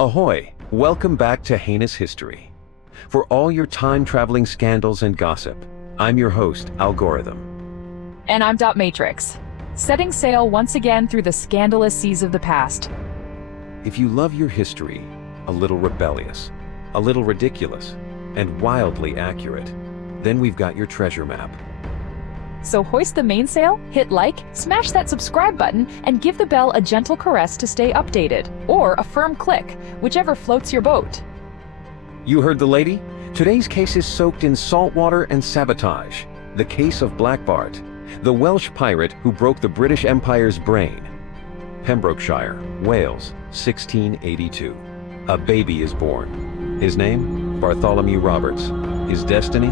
Ahoy! Welcome back to Heinous History. For all your time-traveling scandals and gossip, I'm your host, Algorithm. And I'm Dot Matrix, setting sail once again through the scandalous seas of the past. If you love your history, a little rebellious, a little ridiculous, and wildly accurate, then we've got your treasure map. So hoist the mainsail, hit like, smash that subscribe button, and give the bell a gentle caress to stay updated, or a firm click, whichever floats your boat. You heard the lady? Today's case is soaked in salt water and sabotage. The case of Black Bart, the Welsh pirate who broke the British Empire's brain. Pembrokeshire, Wales, 1682. A baby is born. His name? Bartholomew Roberts. His destiny?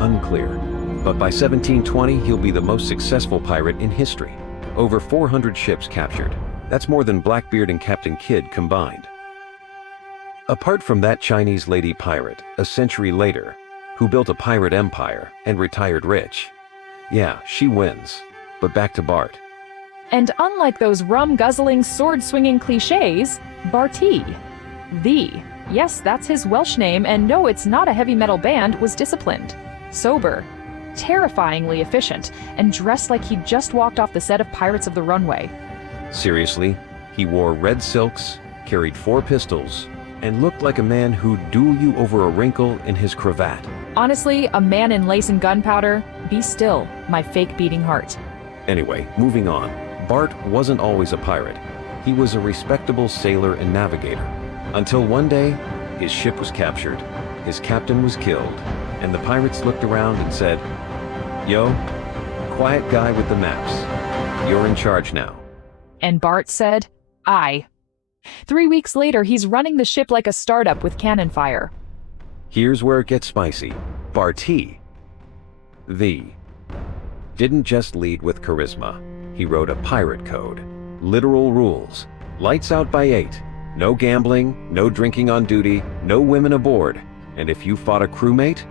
Unclear. But by 1720, he'll be the most successful pirate in history. Over 400 ships captured. That's more than Blackbeard and Captain Kidd combined. Apart from that Chinese lady pirate, a century later, who built a pirate empire and retired rich. Yeah, she wins. But back to Bart. And unlike those rum-guzzling, sword-swinging cliches, Barty, yes, that's his Welsh name, and no, it's not a heavy metal band, was disciplined, sober, terrifyingly efficient, and dressed like he'd just walked off the set of Pirates of the Runway. Seriously, he wore red silks, carried 4 pistols, and looked like a man who'd duel you over a wrinkle in his cravat. Honestly, a man in lace and gunpowder, be still, my fake beating heart. Anyway, moving on. Bart wasn't always a pirate. He was a respectable sailor and navigator. Until one day, his ship was captured, his captain was killed, and the pirates looked around and said, "Yo, quiet guy with the maps, you're in charge now." And Bart said, "Aye." 3 weeks later, he's running the ship like a startup with cannon fire. Here's where it gets spicy. Barty, didn't just lead with charisma. He wrote a pirate code. Literal rules. Lights out by 8. No gambling, no drinking on duty, no women aboard. And if you fought a crewmate,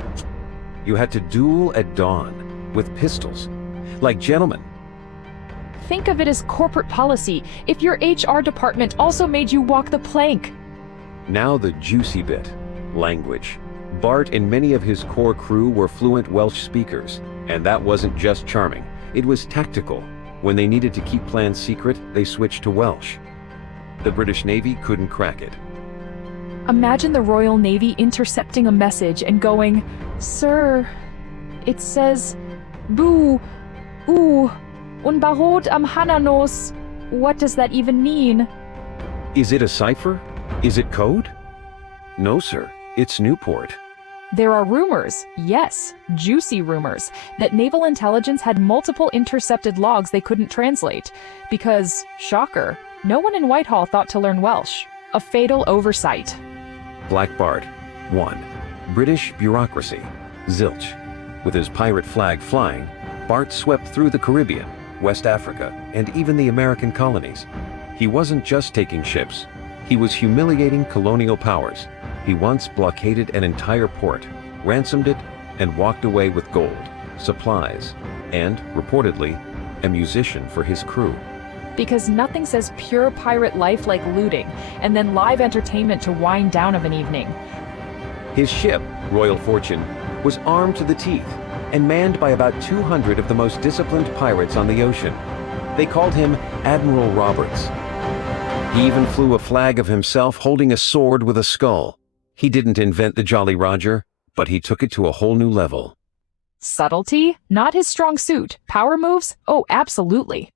you had to duel at dawn with pistols. Like gentlemen. Think of it as corporate policy if your HR department also made you walk the plank. Now the juicy bit. Language. Bart and many of his core crew were fluent Welsh speakers. And that wasn't just charming. It was tactical. When they needed to keep plans secret, they switched to Welsh. The British Navy couldn't crack it. Imagine the Royal Navy intercepting a message and going, "Sir, it says, boo, ooh, un barot am Hananos." What does that even mean? Is it a cipher? Is it code? No, sir. It's Newport. There are rumors, yes, juicy rumors, that naval intelligence had multiple intercepted logs they couldn't translate. Because, shocker, no one in Whitehall thought to learn Welsh. A fatal oversight. Black Bart. 1. British bureaucracy. Zilch. With his pirate flag flying, Bart swept through the Caribbean, West Africa, and even the American colonies. He wasn't just taking ships. He was humiliating colonial powers. He once blockaded an entire port, ransomed it, and walked away with gold, supplies, and, reportedly, a musician for his crew. Because nothing says pure pirate life like looting, and then live entertainment to wind down of an evening. His ship, Royal Fortune, was armed to the teeth and manned by about 200 of the most disciplined pirates on the ocean. They called him Admiral Roberts. He even flew a flag of himself holding a sword with a skull. He didn't invent the Jolly Roger, but he took it to a whole new level. Subtlety? Not his strong suit. Power moves? Oh, absolutely.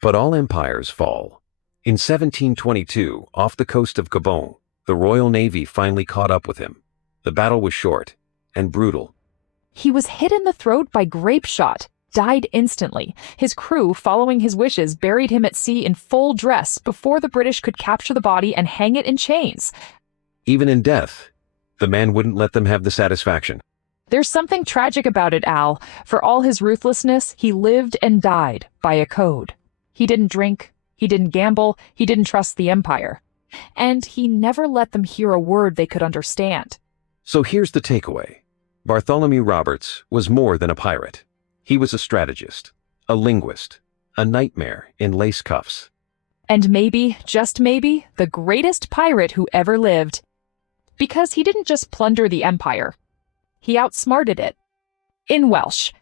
But all empires fall. In 1722, off the coast of Gabon, the Royal Navy finally caught up with him. The battle was short and brutal. He was hit in the throat by grape shot, died instantly. His crew, following his wishes, buried him at sea in full dress before the British could capture the body and hang it in chains. Even in death, the man wouldn't let them have the satisfaction. There's something tragic about it, Al. For all his ruthlessness, he lived and died by a code. He didn't drink, he didn't gamble, he didn't trust the Empire. And he never let them hear a word they could understand. So here's the takeaway. Bartholomew Roberts was more than a pirate. He was a strategist, a linguist, a nightmare in lace cuffs. And maybe, just maybe, the greatest pirate who ever lived. Because he didn't just plunder the empire. He outsmarted it. In Welsh.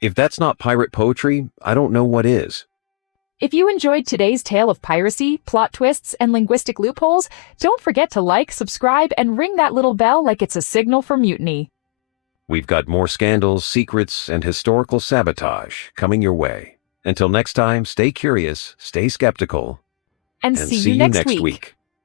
If that's not pirate poetry, I don't know what is. If you enjoyed today's tale of piracy, plot twists, and linguistic loopholes, don't forget to like, subscribe, and ring that little bell like it's a signal for mutiny. We've got more scandals, secrets, and historical sabotage coming your way. Until next time, stay curious, stay skeptical, And and see see you you next next week. week.